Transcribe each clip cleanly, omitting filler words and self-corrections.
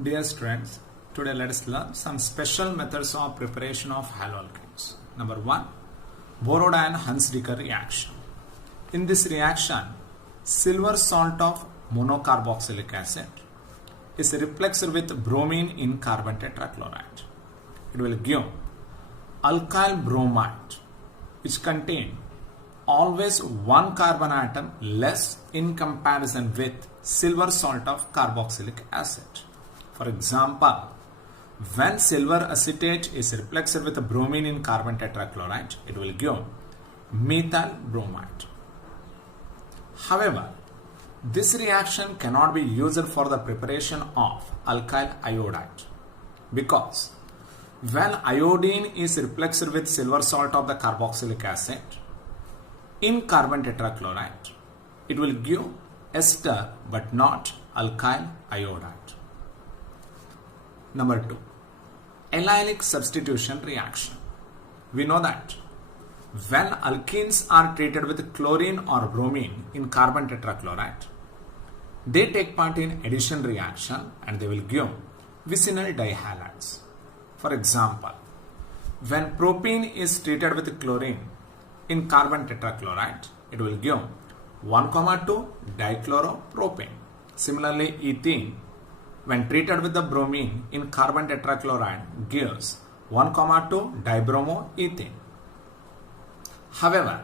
Dear students, today let us learn some special methods of preparation of haloalkanes. Number 1. Borodine-Hunsdiecker reaction. In this reaction, silver salt of monocarboxylic acid is replaced with bromine in carbon tetrachloride. It will give alkyl bromide, which contain always one carbon atom less in comparison with silver salt of carboxylic acid. For example, when silver acetate is replaced with bromine in carbon tetrachloride, it will give methyl bromide. However, this reaction cannot be used for the preparation of alkyl iodide because when iodine is replaced with silver salt of the carboxylic acid in carbon tetrachloride, it will give ester but not alkyl iodide. Number 2. Allylic substitution reaction. We know that when alkenes are treated with chlorine or bromine in carbon tetrachloride, they take part in addition reaction and they will give vicinal dihalides. For example, when propene is treated with chlorine in carbon tetrachloride, it will give 1,2 dichloropropane. Similarly, ethene when treated with the bromine in carbon tetrachloride gives 1,2 dibromoethane. However,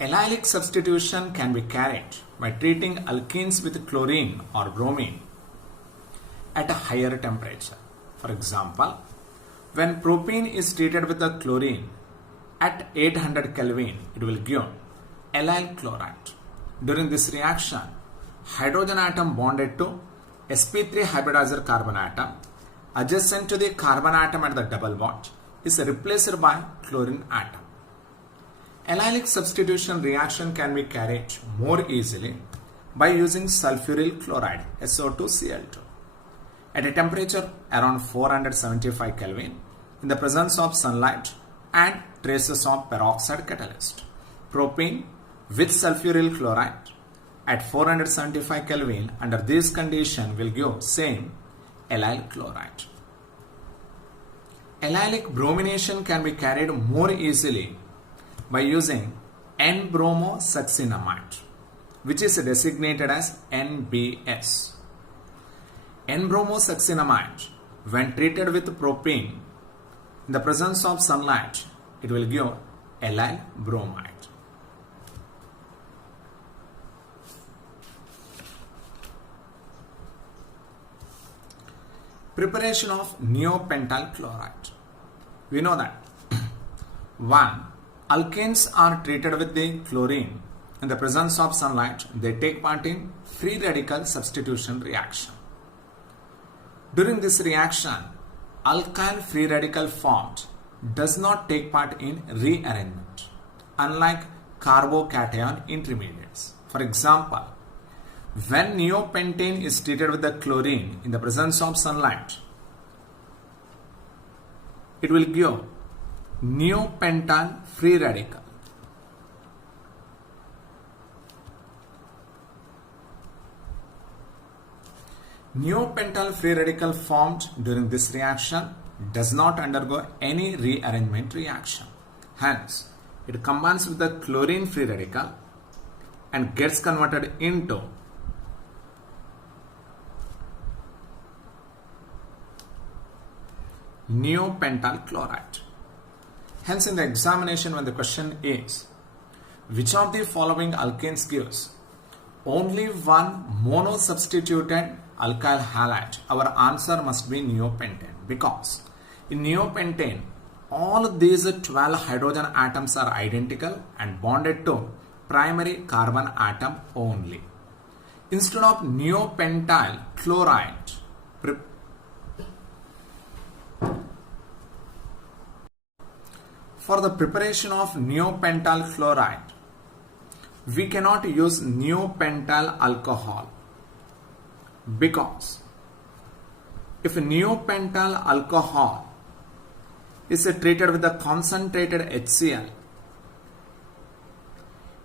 allylic substitution can be carried by treating alkenes with chlorine or bromine at a higher temperature. For example, when propene is treated with the chlorine at 800 Kelvin, it will give allyl chloride. During this reaction, hydrogen atom bonded to sp3 hybridizer carbon atom adjacent to the carbon atom at the double bond is replaced by chlorine atom. Allylic substitution reaction can be carried more easily by using sulfuryl chloride SO2Cl2 at a temperature around 475 Kelvin in the presence of sunlight and traces of peroxide catalyst. Propene with sulfuryl chloride at 475 Kelvin under this condition will give same allyl chloride. Allylic bromination can be carried more easily by using N-bromosuccinamide, which is designated as NBS. N-bromosuccinamide, when treated with propene in the presence of sunlight, it will give allyl bromide. Preparation of neopentyl chloride. We know that 1. Alkanes are treated with the chlorine in the presence of sunlight. They take part in free radical substitution reaction. During this reaction, alkyl free radical formed does not take part in rearrangement, unlike carbocation intermediates. For example, when neopentane is treated with the chlorine in the presence of sunlight, it will give neopentyl free radical. Neopentyl free radical formed during this reaction does not undergo any rearrangement reaction. Hence, it combines with the chlorine free radical and gets converted into neopentyl chloride. Hence, in the examination, when the question is, which of the following alkanes gives only one monosubstituted alkyl halide, our answer must be neopentane, because in neopentane, all these 12 hydrogen atoms are identical and bonded to primary carbon atom only. Instead of neopentyl chloride, for the preparation of neopentyl chloride, we cannot use neopentyl alcohol because if neopentyl alcohol is treated with the concentrated HCl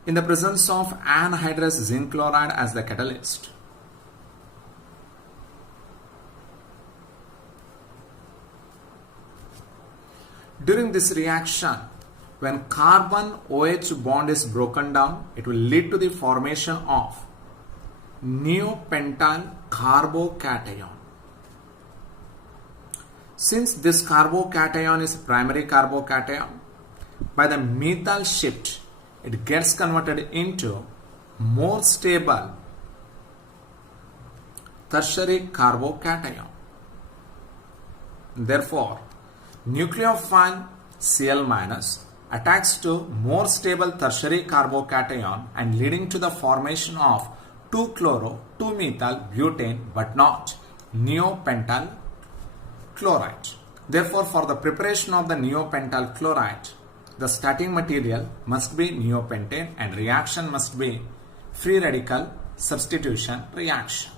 in the presence of anhydrous zinc chloride as the catalyst, During this reaction, when carbon OH bond is broken down, it will lead to the formation of neopentyl carbocation. Since this carbocation is primary carbocation, by the methyl shift, it gets converted into more stable tertiary carbocation. Therefore, nucleophile Cl- attacks to more stable tertiary carbocation and leading to the formation of 2-chloro-2-methyl butane but not neopentyl chloride. Therefore, for the preparation of the neopentyl chloride, the starting material must be neopentane and reaction must be free radical substitution reaction.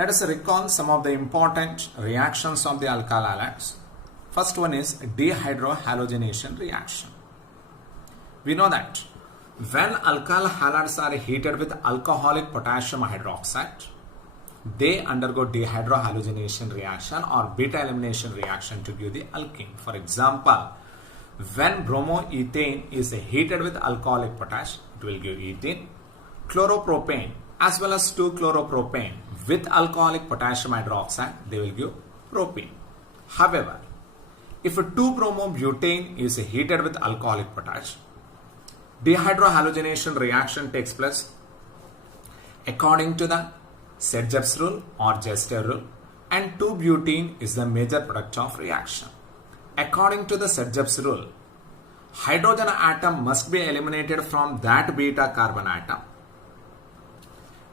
Let us recall some of the important reactions of the alkyl halides. First one is dehydrohalogenation reaction. We know that when alkyl halides are heated with alcoholic potassium hydroxide, they undergo dehydrohalogenation reaction or beta elimination reaction to give the alkene. For example, when bromoethane is heated with alcoholic potash, it will give ethene. Chloropropane as well as 2-chloropropane with alcoholic potassium hydroxide, they will give propane. However, if a 2-bromobutane is heated with alcoholic potash, dehydrohalogenation reaction takes place according to the Sergev's rule or Jester rule, and 2-butene is the major product of reaction. According to the Sergev's rule, hydrogen atom must be eliminated from that beta carbon atom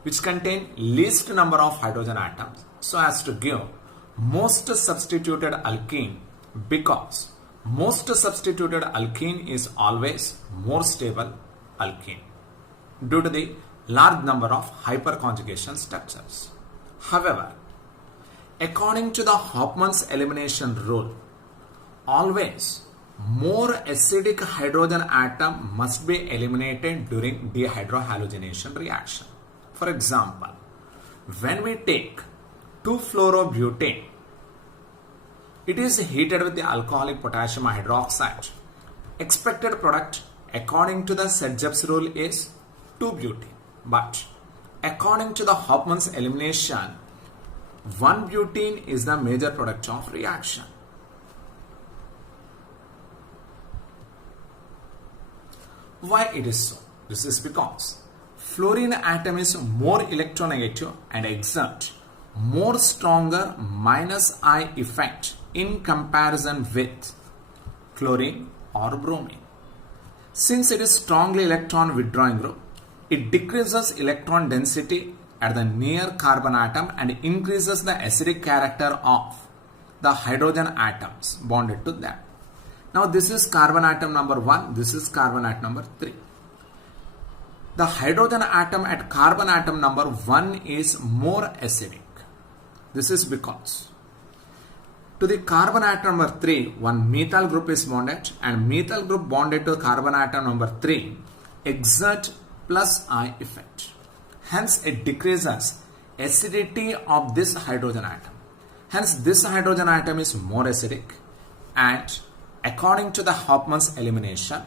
which contain least number of hydrogen atoms so as to give most substituted alkene, because most substituted alkene is always more stable alkene due to the large number of hyperconjugation structures. However, according to the Hofmann's elimination rule, always more acidic hydrogen atom must be eliminated during dehydrohalogenation reaction. For example, when we take 2-fluorobutane, it is heated with the alcoholic potassium hydroxide. Expected product according to the Sergev's rule is 2-butane. But according to the Hofmann's elimination, 1-butene is the major product of reaction. Why it is so? This is because fluorine atom is more electronegative and exert more stronger minus I effect in comparison with chlorine or bromine. Since it is strongly electron withdrawing group, it decreases electron density at the near carbon atom and increases the acidic character of the hydrogen atoms bonded to them. Now this is carbon atom number 1, this is carbon atom number 3. The hydrogen atom at carbon atom number 1 is more acidic. This is because to the carbon atom number 3, one methyl group is bonded, and methyl group bonded to carbon atom number 3 exert plus I effect. Hence it decreases acidity of this hydrogen atom. Hence this hydrogen atom is more acidic, and according to the Hofmann's elimination,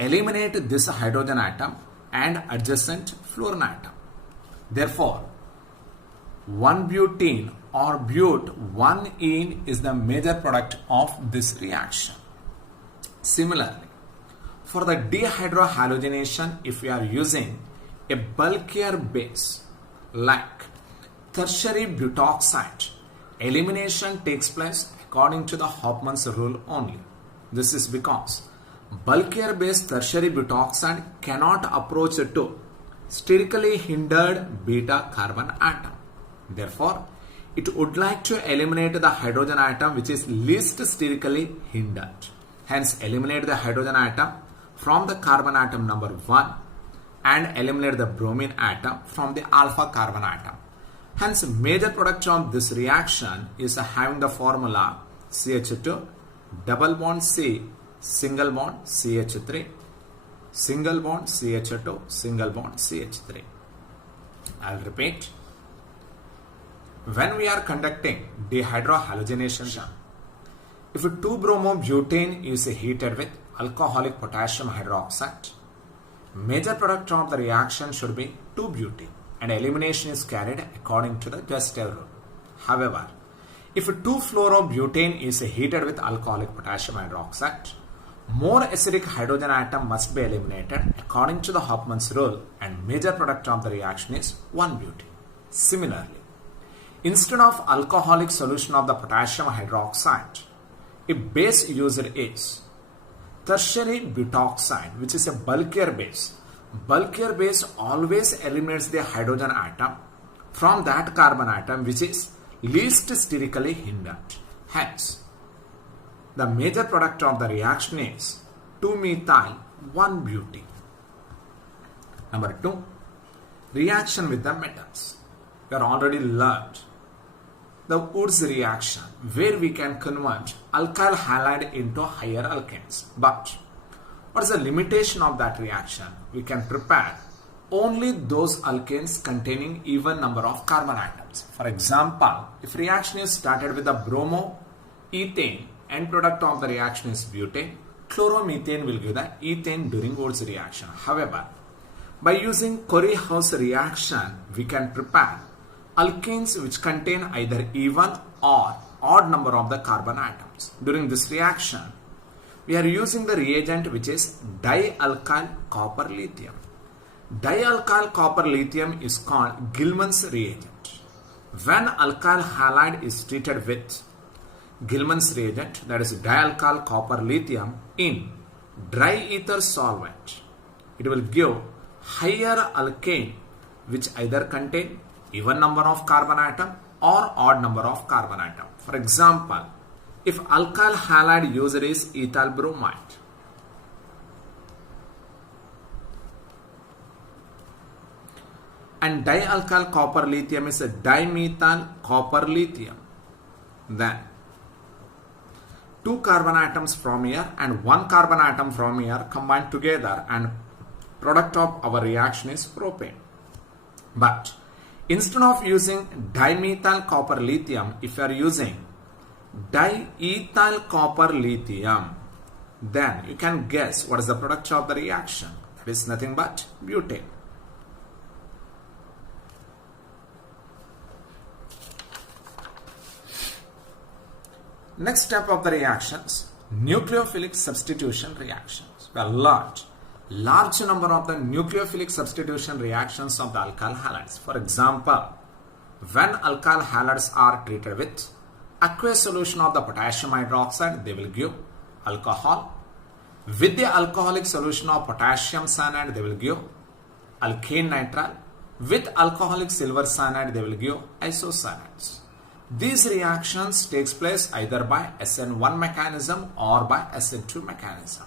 eliminate this hydrogen atom and adjacent fluorine atom. Therefore, 1-butene or but-1-ene is the major product of this reaction. Similarly, for the dehydrohalogenation, if we are using a bulkier base like tertiary butoxide, elimination takes place according to the Hofmann's rule only. This is because bulkier base tertiary butoxide cannot approach to sterically hindered beta carbon atom. Therefore, it would like to eliminate the hydrogen atom which is least sterically hindered. Hence, eliminate the hydrogen atom from the carbon atom number 1 and eliminate the bromine atom from the alpha carbon atom. Hence, major product of this reaction is having the formula CH2 double bond C single bond CH3, single bond CH2, single bond CH3. I'll repeat. When we are conducting dehydrohalogenation, if 2-bromobutane is heated with alcoholic potassium hydroxide, major product of the reaction should be 2-butane and elimination is carried according to the Guestav rule. However, if 2-fluorobutane is heated with alcoholic potassium hydroxide, more acidic hydrogen atom must be eliminated according to the Hofmann's rule and major product of the reaction is 1-butane. Similarly, instead of alcoholic solution of the potassium hydroxide, a base used is tertiary butoxide, which is a bulkier base. Bulkier base always eliminates the hydrogen atom from that carbon atom which is least sterically hindered. Hence, the major product of the reaction is 2-methyl-1-butane. Number 2, reaction with the metals. We are already learned the Woods reaction where we can convert alkyl halide into higher alkanes. But what is the limitation of that reaction? We can prepare only those alkanes containing even number of carbon atoms. For example, if reaction is started with the bromoethane, end product of the reaction is butane, chloromethane will give the ethane during Woods reaction. However, by using Curry-House reaction, we can prepare alkanes which contain either even or odd number of the carbon atoms. During this reaction, we are using the reagent which is dialkyl copper lithium. Dialkyl copper lithium is called Gilman's reagent. When alkyl halide is treated with Gilman's reagent, that is dialkyl copper lithium, in dry ether solvent, it will give higher alkane which either contain even number of carbon atom or odd number of carbon atom. For example, if alkyl halide used is ethyl bromide, and dialkyl copper lithium is a dimethyl copper lithium, then 2 carbon atoms from here and 1 carbon atom from here combined together and product of our reaction is propane. But instead of using dimethyl copper lithium, if you are using diethyl copper lithium, then you can guess what is the product of the reaction. It is nothing but butane. Next step of the reactions, nucleophilic substitution reactions. We have learned large number of the nucleophilic substitution reactions of the alkyl halides. For example, when alkyl halides are treated with aqueous solution of the potassium hydroxide, they will give alcohol. With the alcoholic solution of potassium cyanide, they will give alkane nitrile. With alcoholic silver cyanide, they will give isocyanates. These reactions takes place either by SN1 mechanism or by SN2 mechanism.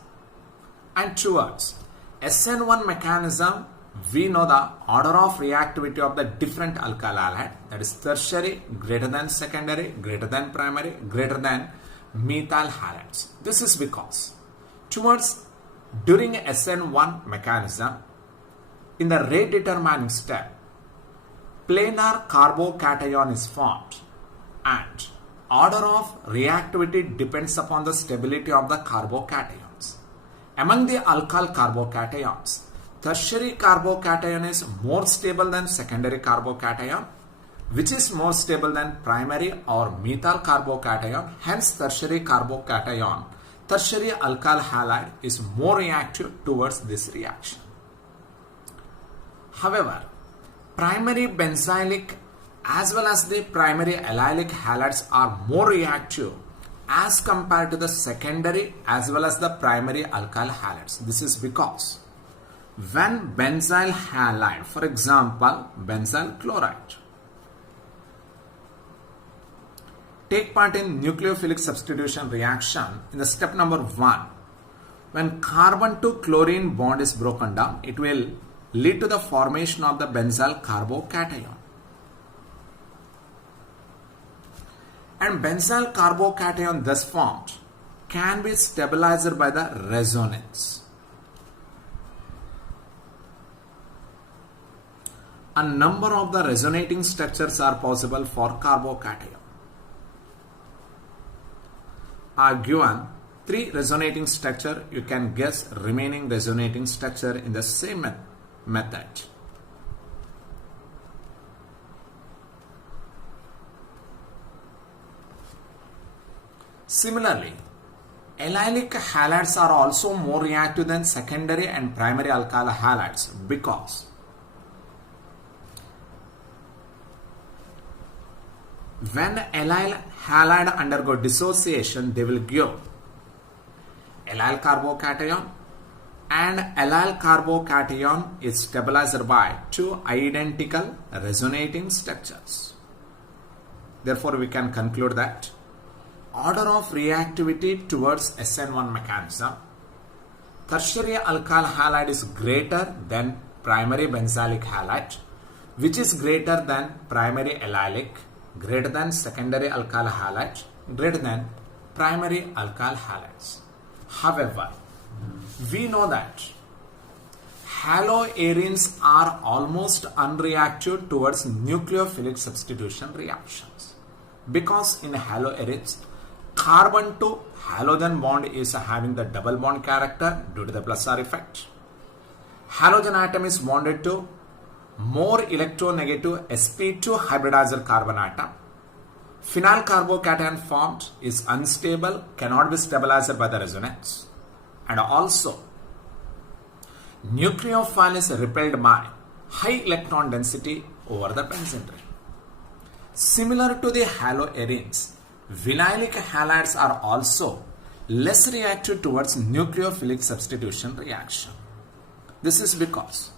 And towards SN1 mechanism, we know the order of reactivity of the different alkyl halide, that is tertiary, greater than secondary, greater than primary, greater than methyl halides. This is because towards during SN1 mechanism, in the rate determining step, planar carbocation is formed and order of reactivity depends upon the stability of the carbocations. Among the alkyl carbocations, tertiary carbocation is more stable than secondary carbocation, which is more stable than primary or methyl carbocation. Hence, tertiary carbocation, tertiary alkyl halide is more reactive towards this reaction. However, primary benzylic as well as the primary allylic halides are more reactive as compared to the secondary as well as the primary alkyl halides. This is because when benzyl halide, for example, benzyl chloride, take part in nucleophilic substitution reaction in the step number 1, when carbon to chlorine bond is broken down, it will lead to the formation of the benzyl carbocation. And benzyl carbocation thus formed can be stabilized by the resonance. A number of the resonating structures are possible for carbocation. Are given 3 resonating structure, you can guess remaining resonating structure in the same method. Similarly, allylic halides are also more reactive than secondary and primary alkyl halides because when allyl halide undergo dissociation, they will give allyl carbocation, and allyl carbocation is stabilized by 2 identical resonating structures. Therefore, we can conclude that order of reactivity towards SN1 mechanism, tertiary alkyl halide is greater than primary benzylic halide, which is greater than primary allylic, greater than secondary alkyl halide, greater than primary alkyl halides. However, we know that haloarenes are almost unreactive towards nucleophilic substitution reactions because in haloarenes, carbon to halogen bond is having the double bond character due to the plus R effect. Halogen atom is bonded to more electronegative sp2 hybridizer carbon atom. Phenyl carbocation formed is unstable, cannot be stabilized by the resonance, and also nucleophile is repelled by high electron density over the benzene ring. Similar to the haloarenes, vinylic halides are also less reactive towards nucleophilic substitution reaction. This is because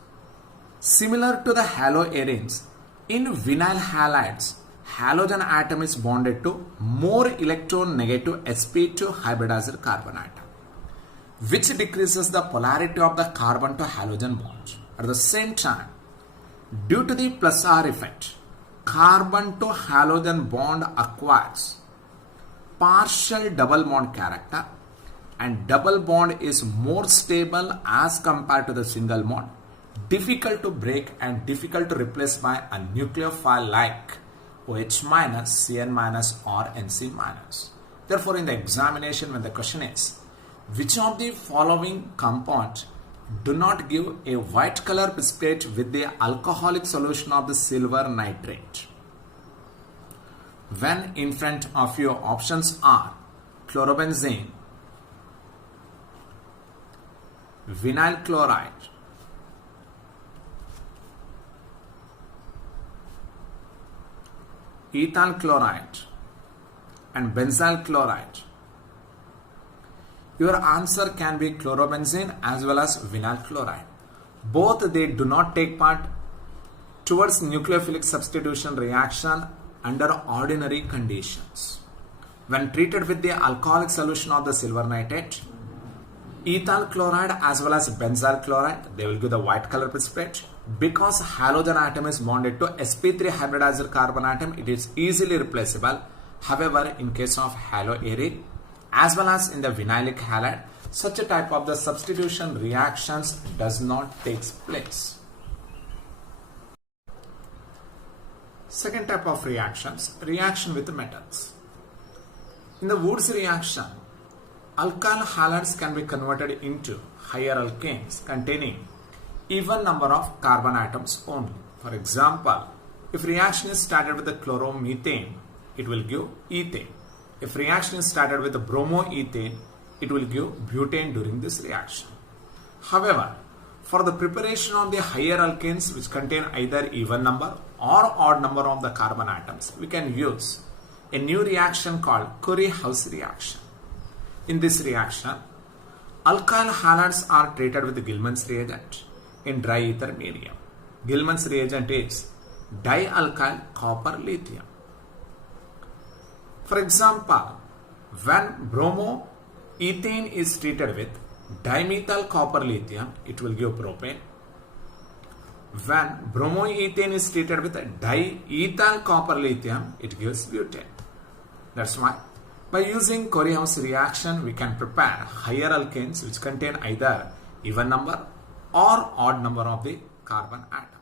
similar to the haloarenes, in vinyl halides, halogen atom is bonded to more electronegative sp2 hybridizer carbon atom, which decreases the polarity of the carbon to halogen bond. At the same time, due to the plus R effect, carbon to halogen bond acquires partial double bond character, and double bond is more stable as compared to the single bond, difficult to break and difficult to replace by a nucleophile like OH minus, Cn minus or Nc minus. Therefore, in the examination when the question is, which of the following compound do not give a white color precipitate with the alcoholic solution of the silver nitrate? When in front of you options are chlorobenzene, vinyl chloride, ethyl chloride and benzyl chloride, your answer can be chlorobenzene as well as vinyl chloride. Both they do not take part towards nucleophilic substitution reaction under ordinary conditions. When treated with the alcoholic solution of the silver nitrate, ethyl chloride as well as benzyl chloride, they will give the white color precipitate. Because halogen atom is bonded to sp3 hybridizer carbon atom, it is easily replaceable. However, in case of haloarene as well as in the vinylic halide, such a type of the substitution reactions does not take place. Second type of reactions, reaction with metals. In the Woods reaction, alkyl halides can be converted into higher alkanes containing even number of carbon atoms only. For example, if reaction is started with the chloromethane, it will give ethane. If reaction is started with the bromoethane, it will give butane during this reaction. However, for the preparation of the higher alkanes which contain either even number or odd number of the carbon atoms, we can use a new reaction called Curry-House reaction. In this reaction, alkyl halides are treated with the Gilman's reagent in dry ether medium. Gilman's reagent is dialkyl copper lithium. For example, when bromoethane is treated with dimethyl copper lithium, it will give propane. When bromoethane is treated with diethyl copper lithium, it gives butane. That's why By using Corey-House reaction, we can prepare higher alkanes which contain either even number or odd number of the carbon atom.